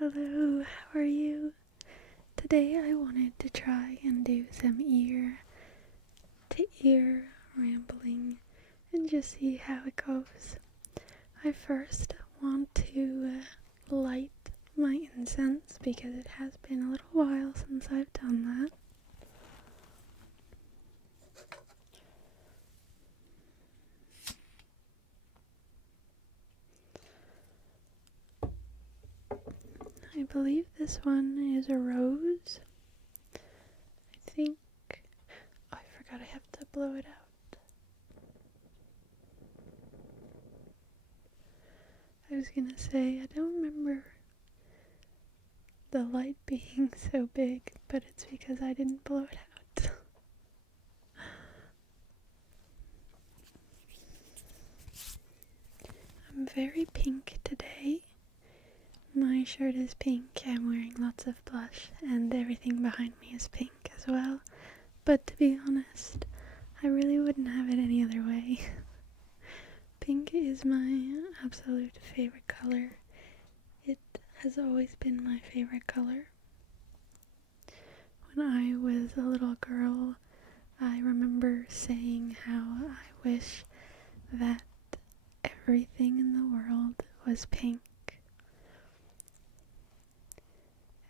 Hello, how are you? Today I wanted to try and do some ear to ear rambling and just see how it goes. I first want to light my incense because it has been a little while since I've done that. I believe this one is a rose. I think, I forgot I have to blow it out. I was gonna say, I don't remember the light being so big, but it's because I didn't blow it out. I'm very pink today. My shirt is pink, I'm wearing lots of blush, and everything behind me is pink as well. But to be honest, I really wouldn't have it any other way. Pink is my absolute favorite color. It has always been my favorite color. When I was a little girl, I remember saying how I wish that everything in the world was pink.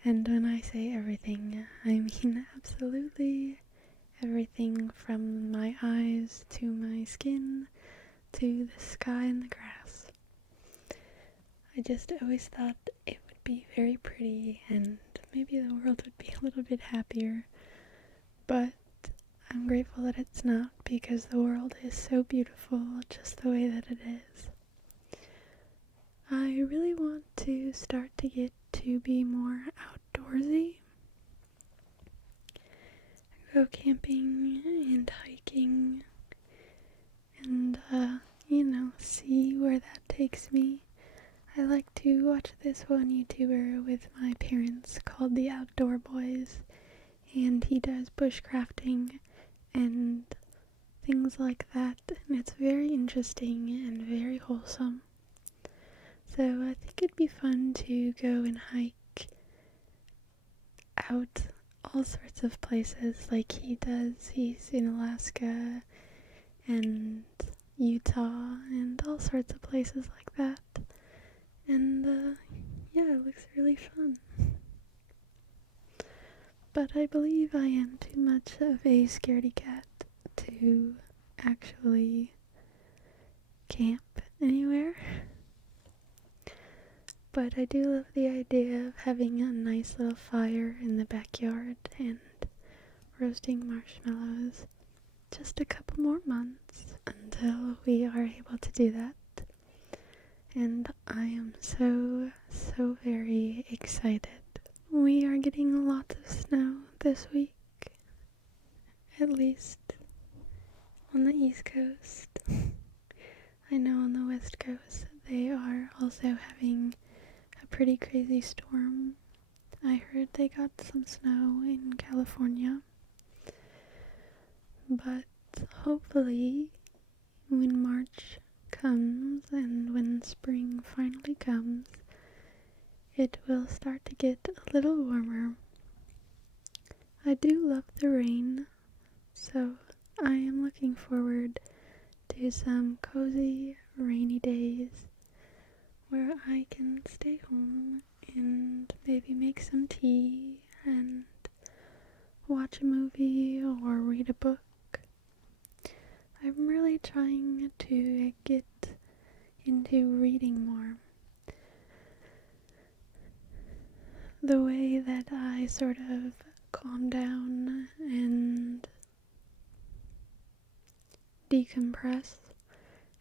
And when I say everything, I mean absolutely everything from my eyes to my skin to the sky and the grass. I just always thought it would be very pretty and maybe the world would be a little bit happier. But I'm grateful that it's not, because the world is so beautiful just the way that it is. I really want to start to get to be more outdoorsy. Go camping and hiking and, see where that takes me. I like to watch this one YouTuber with my parents called the Outdoor Boys, and he does bushcrafting and things like that, and it's very interesting and very wholesome. So I think it'd be fun to go and hike out all sorts of places like he does. He's in Alaska and Utah and all sorts of places like that. And it looks really fun. But I believe I am too much of a scaredy cat to actually camp anywhere. But I do love the idea of having a nice little fire in the backyard and roasting marshmallows. Just a couple more months until we are able to do that. And I am so very excited. We are getting lots of snow this week, at least on the East Coast. I know on the West Coast they are also having a pretty crazy storm. I heard they got some snow in California. But hopefully when March comes and when spring finally comes, it will start to get a little warmer. I do love the rain, so I am looking forward to some cozy rainy days where I can stay home and maybe make some tea and watch a movie or read a book. I'm really trying to get into reading more. The way that I sort of calm down and decompress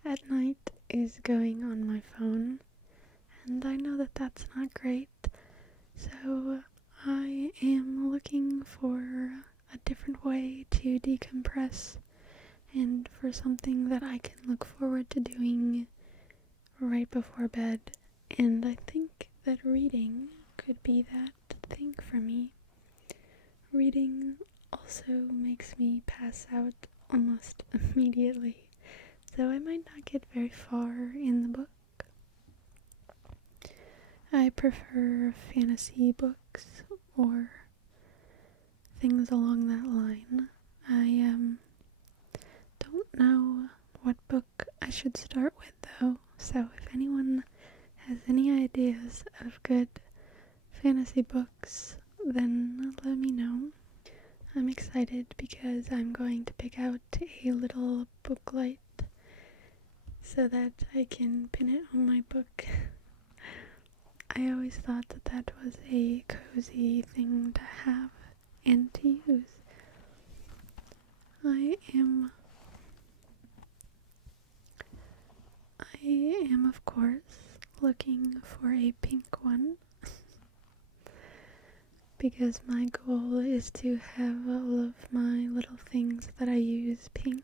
at night is going on my phone, and I know that that's not great, so I am looking for a different way to decompress and for something that I can look forward to doing right before bed. And I think that reading could be that thing for me. Reading also makes me pass out almost immediately, so I might not get very far in the book. I prefer fantasy books or things along that line. I don't know what book I should start with though, so if anyone has any ideas of good fantasy books, then let me know. I'm excited because I'm going to pick out a little booklight so that I can pin it on my book. I always thought that that was a cozy thing to have and to use. I am of course looking for a pink one because my goal is to have all of my little things that I use pink.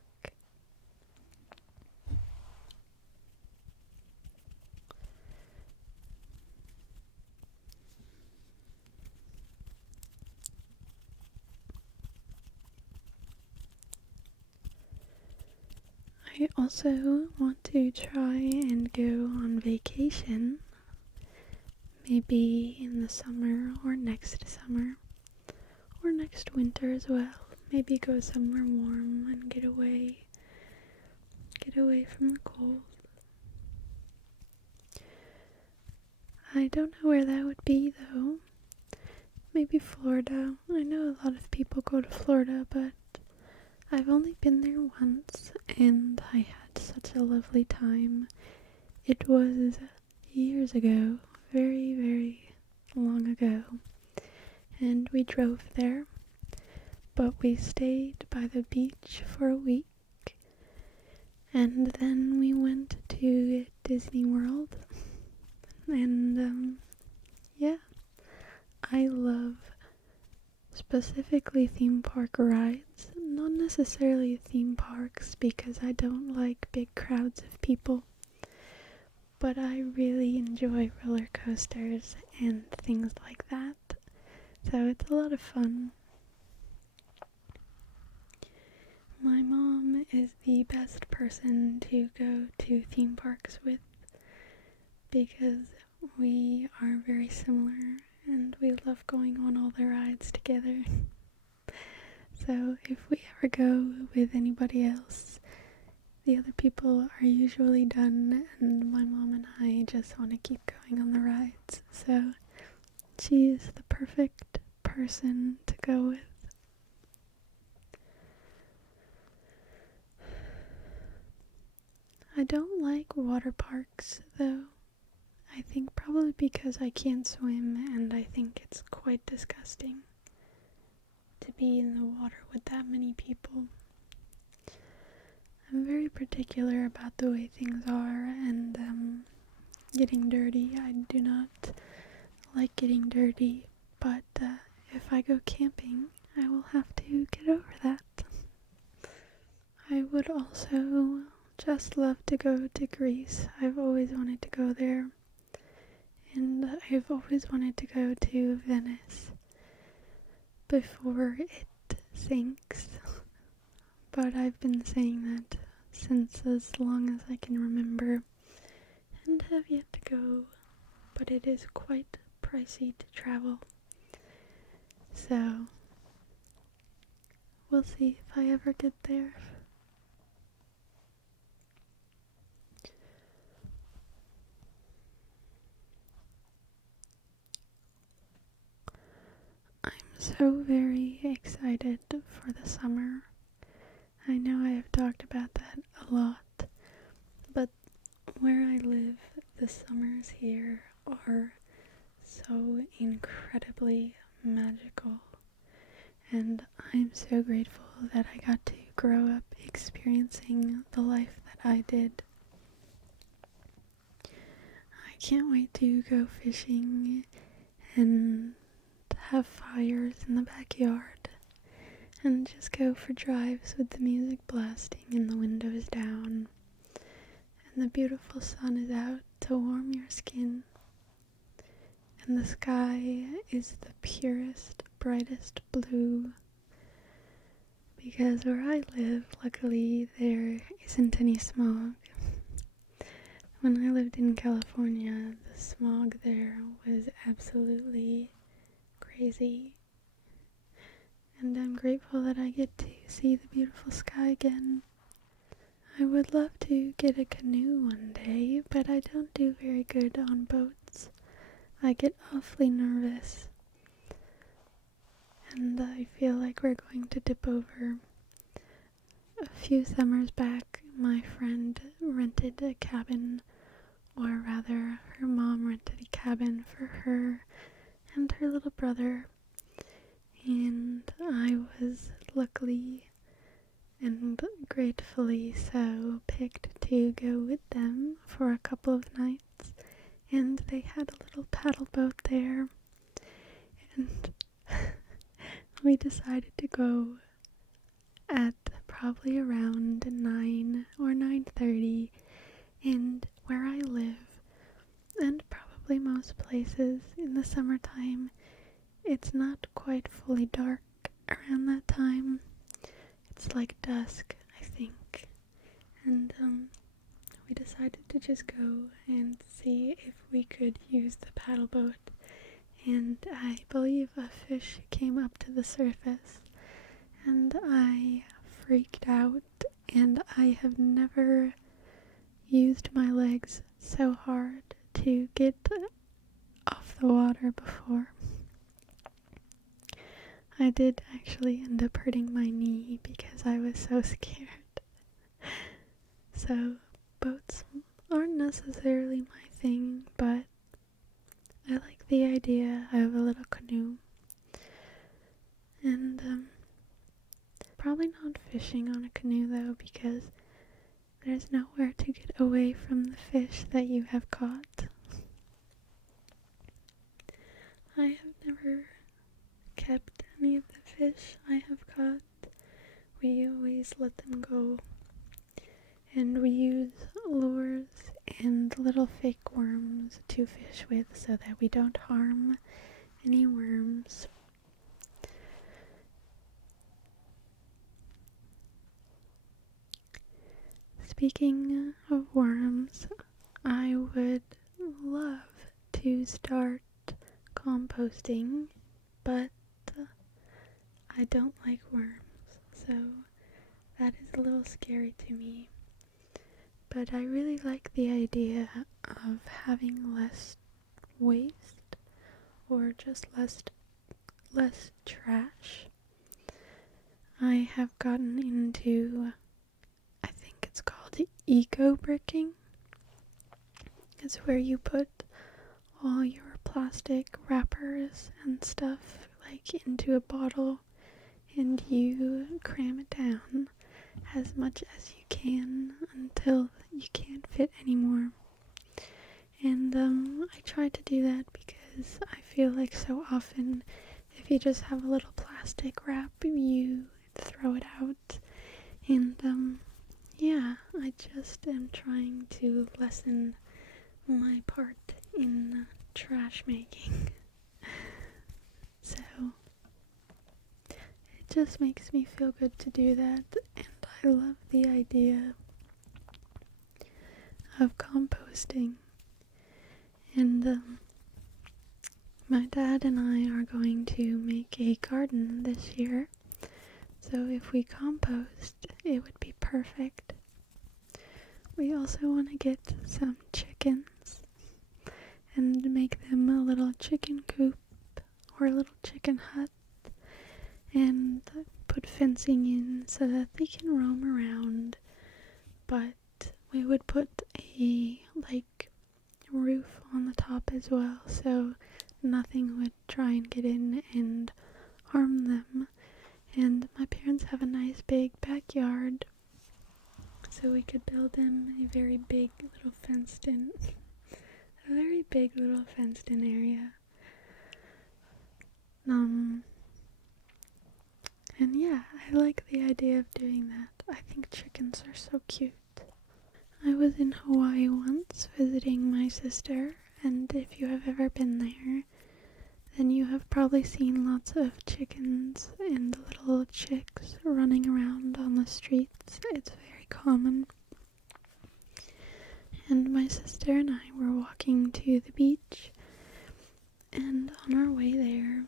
I also want to try and go on vacation, maybe in the summer or next summer, or next winter as well. Maybe go somewhere warm and get away from the cold. I don't know where that would be though. Maybe Florida. I know a lot of people go to Florida, but I've only been there once and I had such a lovely time. It was years ago, very, very long ago, and we drove there, but we stayed by the beach for a week, and then we went to Disney World, and yeah, I love specifically theme park rides, not necessarily theme parks because I don't like big crowds of people, but I really enjoy roller coasters and things like that, so it's a lot of fun. My mom is the best person to go to theme parks with because we are very similar and we love going on all the rides together. So if we ever go with anybody else, the other people are usually done and my mom and I just want to keep going on the rides. So she is the perfect person to go with. I don't like water parks though. I think probably because I can't swim and I think it's quite disgusting to be in the water with that many people. I'm very particular about the way things are and getting dirty. I do not like getting dirty, but if I go camping, I will have to get over that. I would also just love to go to Greece. I've always wanted to go there. And I've always wanted to go to Venice before it sinks. But I've been saying that since as long as I can remember and have yet to go. But it is quite pricey to travel. So we'll see if I ever get there. I'm so very excited for the summer. I know I have talked about that a lot, but where I live, the summers here are so incredibly magical, and I'm so grateful that I got to grow up experiencing the life that I did. I can't wait to go fishing and have fires in the backyard and just go for drives with the music blasting and the windows down and the beautiful sun is out to warm your skin and the sky is the purest, brightest blue because where I live, luckily, there isn't any smog. When I lived in California, the smog there was absolutely crazy. And I'm grateful that I get to see the beautiful sky again. I would love to get a canoe one day, but I don't do very good on boats. I get awfully nervous. And I feel like we're going to dip over. A few summers back, my friend rented a cabin, or rather, her mom rented a cabin for her and her little brother. And I was luckily and gratefully so picked to go with them for a couple of nights. And they had a little paddle boat there. And we decided to go at probably around 9 or 9:30, and where I live, and probably most places in the summertime, it's not quite fully dark around that time. It's like dusk, I think. And we decided to just go and see if we could use the paddle boat. And I believe a fish came up to the surface, and I freaked out, and I have never used my legs so hard to get off the water before. I did actually end up hurting my knee because I was so scared. So boats aren't necessarily my thing, but I like the idea of a little canoe. And probably not fishing on a canoe though, because there's nowhere to get away from the fish that you have caught. I have never kept any of the fish I have caught. We always let them go. And we use lures and little fake worms to fish with so that we don't harm any worms. Speaking of worms, I would love to start composting, but I don't like worms, so that is a little scary to me. But I really like the idea of having less waste, or just less trash. I have gotten into, I think it's called eco-bricking. It's where you put all your plastic wrappers and stuff like into a bottle, and you cram it down as much as you can until you can't fit anymore. And I try to do that because I feel like so often if you just have a little plastic wrap, you throw it out. And yeah, I just am trying to lessen my part in trash making. So it just makes me feel good to do that, and I love the idea of composting. And my dad and I are going to make a garden this year, so if we compost, it would be perfect. We also want to get some chickens and make them a little chicken coop or a little chicken hut, and put fencing in so that they can roam around, but we would put a roof on the top as well, so nothing would try and get in and harm them. And my parents have a nice big backyard, so we could build them a very big little fenced in area. And yeah, I like the idea of doing that. I think chickens are so cute. I was in Hawaii once visiting my sister, and if you have ever been there, then you have probably seen lots of chickens and little chicks running around on the streets. It's very common. and my sister and I were walking to the beach, and on our way there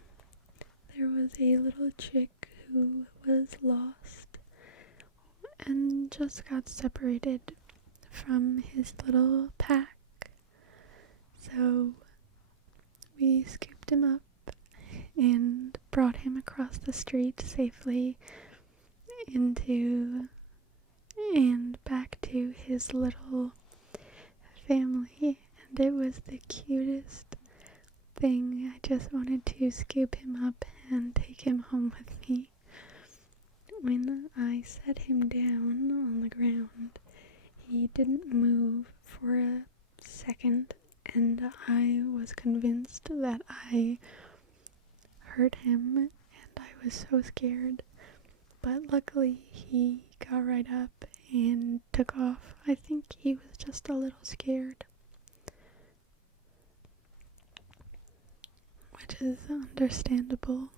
was a little chick who was lost and just got separated from his little pack. So we scooped him up and brought him across the street safely into and back to his little family, and it was the cutest thing. I just wanted to scoop him up and take him home with me. When I set him down on the ground, he didn't move for a second, and I was convinced that I hurt him, and I was so scared. But luckily, he got right up and took off. I think he was just a little scared, which is understandable.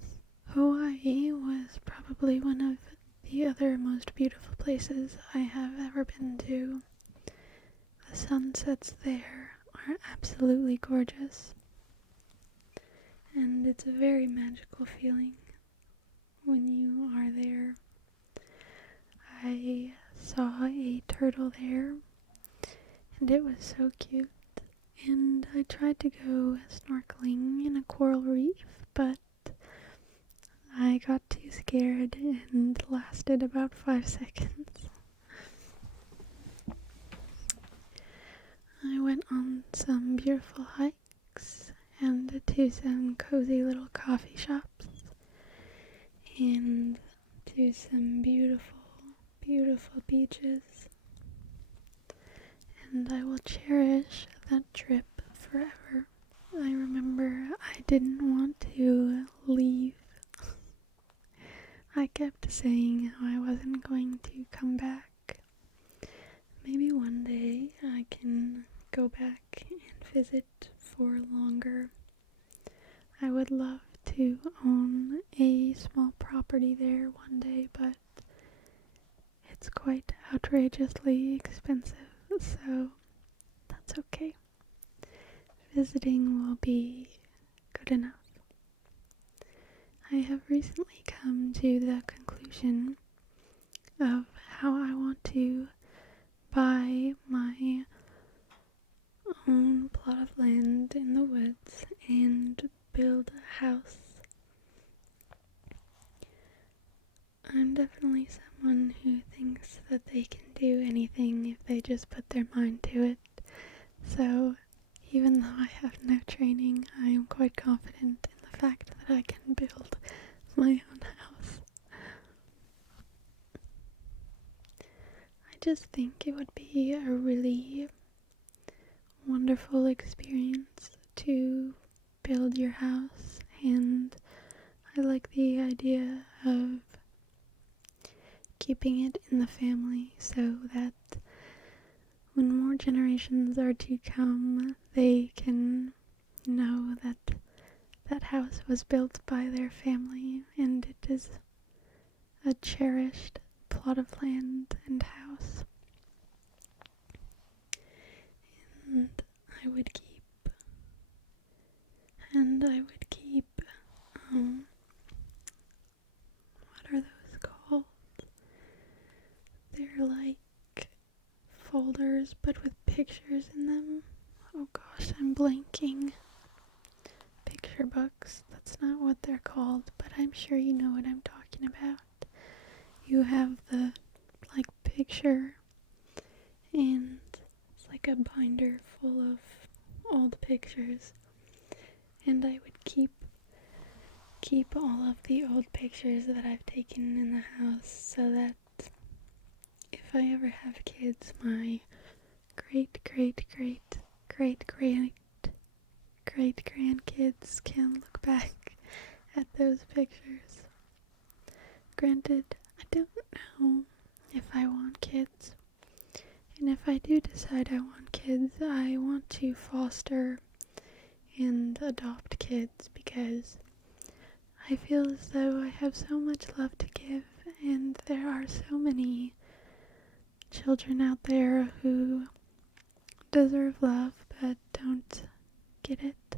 Hawaii was probably one of the other most beautiful places I have ever been to. The sunsets there are absolutely gorgeous, and it's a very magical feeling when you are there. I saw a turtle there, and it was so cute, and I tried to go snorkeling in a coral reef, but I got too scared and lasted about 5 seconds. I went on some beautiful hikes and to some cozy little coffee shops and to some beautiful, beautiful beaches. And I will cherish that trip forever. I remember I didn't want to leave. I kept saying how I wasn't going to come back. Maybe one day I can go back and visit for longer. I would love to own a small property there one day, but it's quite outrageously expensive, so that's okay. Visiting will be good enough. I have recently come to the conclusion of how I want to buy my own plot of land in the woods and build a house. I'm definitely someone who thinks that they can do anything if they just put their mind to it. So even though I have no training, I am quite confident in the fact that I can build my own house. I just think it would be a really wonderful experience to build your house, and I like the idea of keeping it in the family so that when more generations are to come, they can know that that house was built by their family and it is a cherished plot of land and house. And I would keep what are those called? They're like folders but with pictures in them. Oh gosh, I'm blanking. Picture books, that's not what they're called, but I'm sure you know what I'm talking about. You have the like picture and it's like a binder full of all the pictures, and I would keep all of the old pictures that I've taken in the house so that if I ever have kids, my great grandkids can look back at those pictures. Granted, I don't know if I want kids, and if I do decide I want kids, I want to foster and adopt kids because I feel as though I have so much love to give, and there are so many children out there who deserve love but don't get it.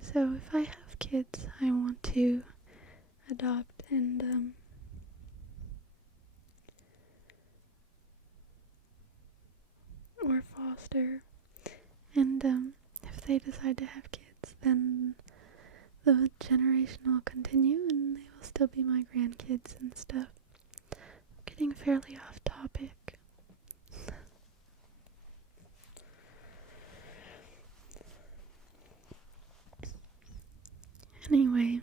So if I have kids, I want to adopt and or foster. And if they decide to have kids, then the generation will continue and they will still be my grandkids and stuff. I'm getting fairly off topic. Anyway,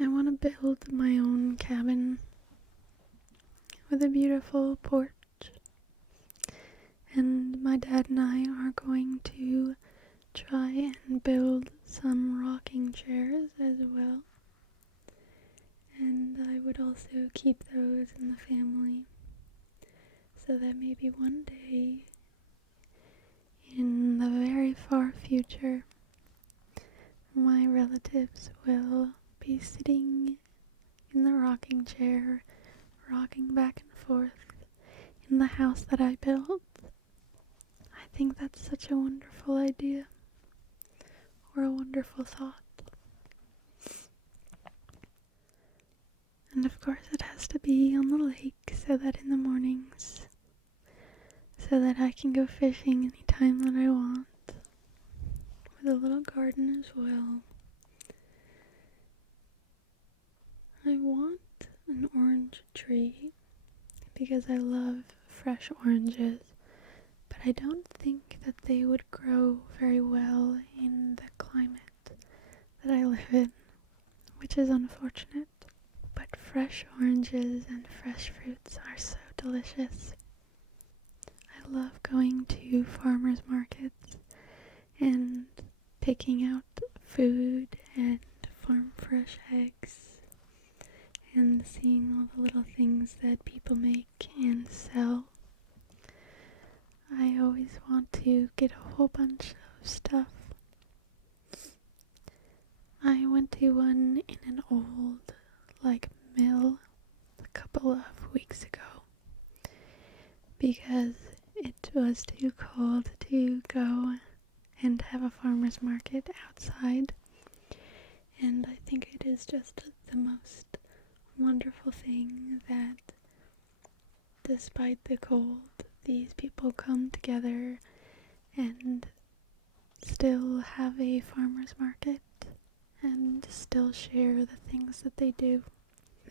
I want to build my own cabin with a beautiful porch. And my dad and I are going to try and build some rocking chairs as well. And I would also keep those in the family so that maybe one day in the very far future my relatives will be sitting in the rocking chair, rocking back and forth in the house that I built. I think that's such a wonderful idea, or a wonderful thought. And of course it has to be on the lake so that in the mornings, so that I can go fishing anytime that I want, with a little garden as well. I want an orange tree because I love fresh oranges, but I don't think that they would grow very well in the climate that I live in, which is unfortunate. But fresh oranges and fresh fruits are so delicious. I love going to farmers markets and picking out food and farm fresh eggs and seeing all the little things that people make and sell. I always want to get a whole bunch of stuff. I went to one in an old, mill a couple of weeks ago because it was too cold to go and have a farmer's market outside. And I think it is just the most wonderful thing that despite the cold, these people come together and still have a farmer's market and still share the things that they do.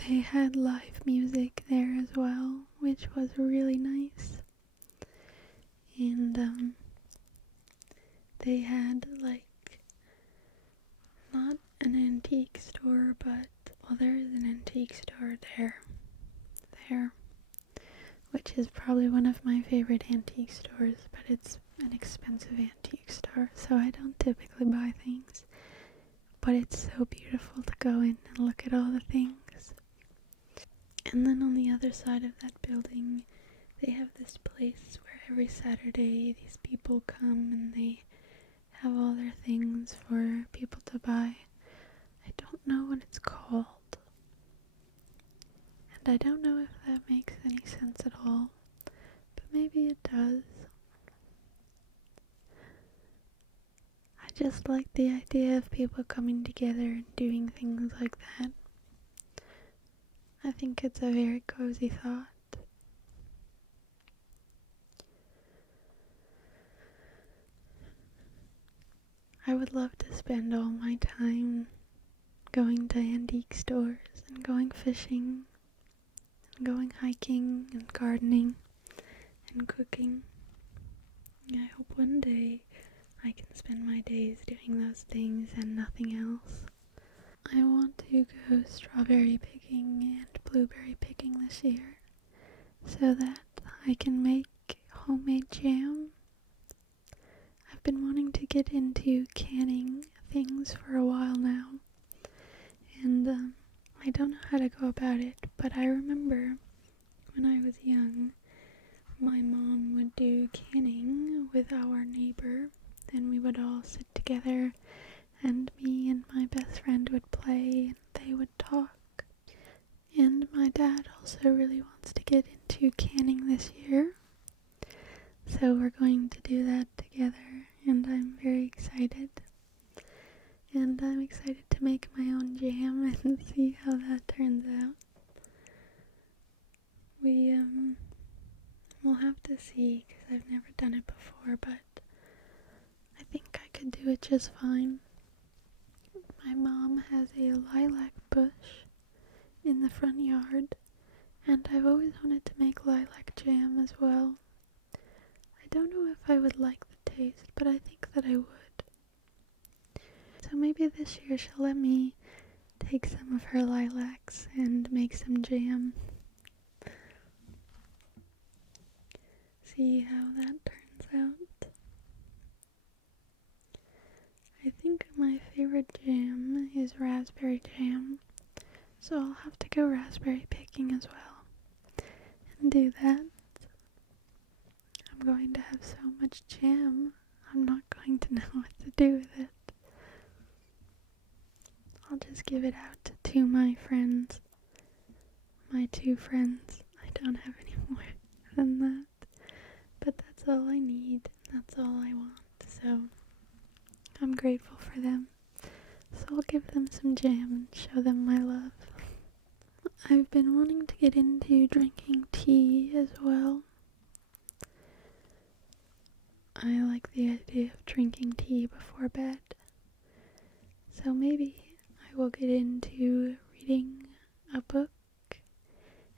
They had live music there as well, which was really nice. And they had not an antique store, but there is an antique store there, which is probably one of my favorite antique stores, but it's an expensive antique store, so I don't typically buy things. But it's so beautiful to go in and look at all the things. And then on the other side of that building, they have this place where every Saturday these people come and they have all their things for people to buy. I don't know what it's called. And I don't know if that makes any sense at all, but maybe it does. I just like the idea of people coming together and doing things like that. I think it's a very cozy thought. I would love to spend all my time going to antique stores and going fishing and going hiking and gardening and cooking. I hope one day I can spend my days doing those things and nothing else. I want to go strawberry picking and blueberry picking this year so that I can make homemade jam. I've been wanting to get into canning things for a while now, and I don't know how to go about it, but I remember when I was young, my mom would do canning with our neighbor, and we would all sit together, and me and my best friend would play, and they would talk. And my dad also really wants to get into canning this year, so we're going to do just fine. My mom has a lilac bush in the front yard, and I've always wanted to make lilac jam as well. I don't know if I would like the taste, but I think that I would. So maybe this year she'll let me take some of her lilacs and make some jam. See how that turns out. I think my favorite jam is raspberry jam, so I'll have to go raspberry picking as well and do that. I'm going to have so much jam, I'm not going to know what to do with it. I'll just give it out to my friends. My 2 friends. I don't have any more than that. But that's all I need. That's all I want. So I'm grateful for them. So I'll give them some jam and show them my love. I've been wanting to get into drinking tea as well. I like the idea of drinking tea before bed. So maybe I will get into reading a book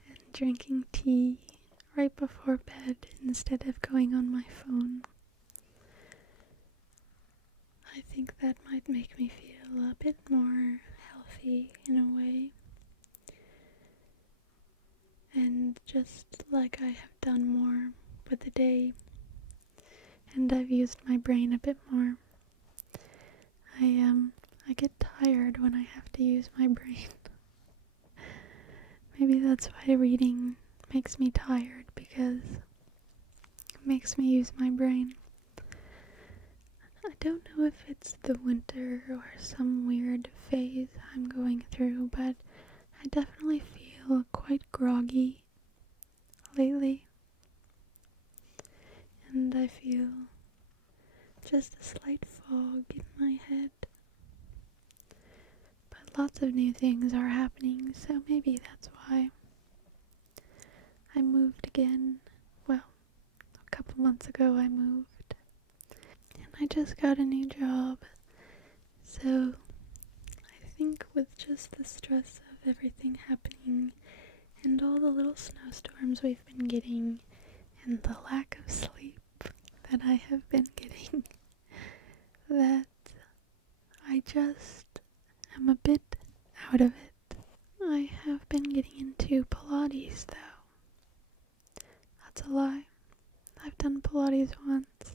and drinking tea right before bed instead of going on my phone. I think that might make me feel a bit more healthy in a way. And just like I have done more with the day, and I've used my brain a bit more. I get tired when I have to use my brain. Maybe that's why reading makes me tired, because it makes me use my brain. I don't know if it's the winter or some weird phase I'm going through, but I definitely feel quite groggy lately. And I feel just a slight fog in my head. But lots of new things are happening, so maybe that's why. I moved again. Well, a couple months ago I moved. And I just got a new job. So I think with just the stress of everything happening and all the little snowstorms we've been getting and the lack of sleep that I have been getting, that I just am a bit out of it. I have been getting into Pilates though. That's a lie. I've done Pilates once,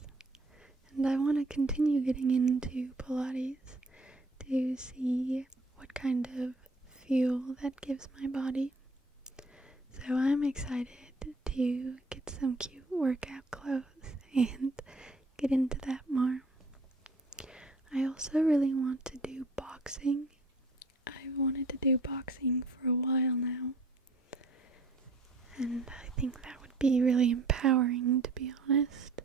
and I want to continue getting into Pilates to see what kind of feel that gives my body. So I'm excited to get some cute workout clothes and get into that more. I also really want to do boxing. I've wanted to do boxing for a while now, and I think that would be really empowering, to be honest,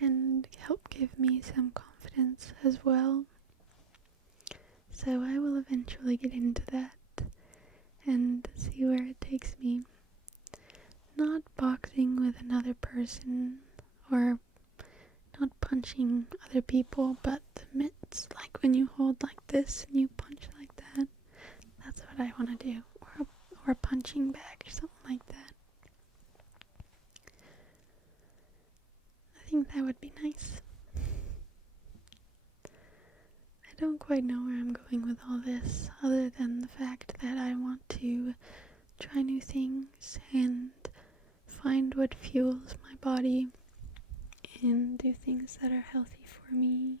and help give me some confidence as well. So I will eventually get into that and see where it takes me. Not boxing with another person or not punching other people, but the mitts, like when you hold like this and you punch like that. That's what I want to do. Or a punching bag or something like that. I think that would be nice. I don't quite know where I'm going with all this, other than the fact that I want to try new things and find what fuels my body and do things that are healthy for me,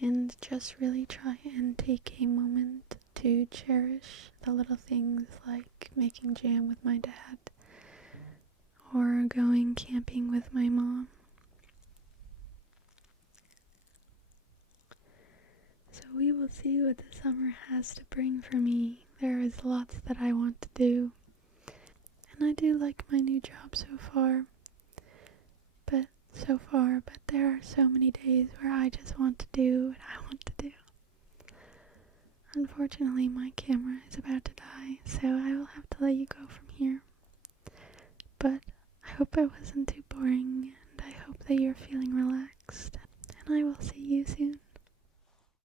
and just really try and take a moment to cherish the little things like making jam with my dad or going camping with my mom. So we will see what the summer has to bring for me. There is lots that I want to do, and I do like my new job so far, but there are so many days where I just want to do what I want to do. Unfortunately, my camera is about to die, so I will have to let you go from here. But I hope I wasn't too boring, and I hope that you're feeling relaxed, and I will see you soon.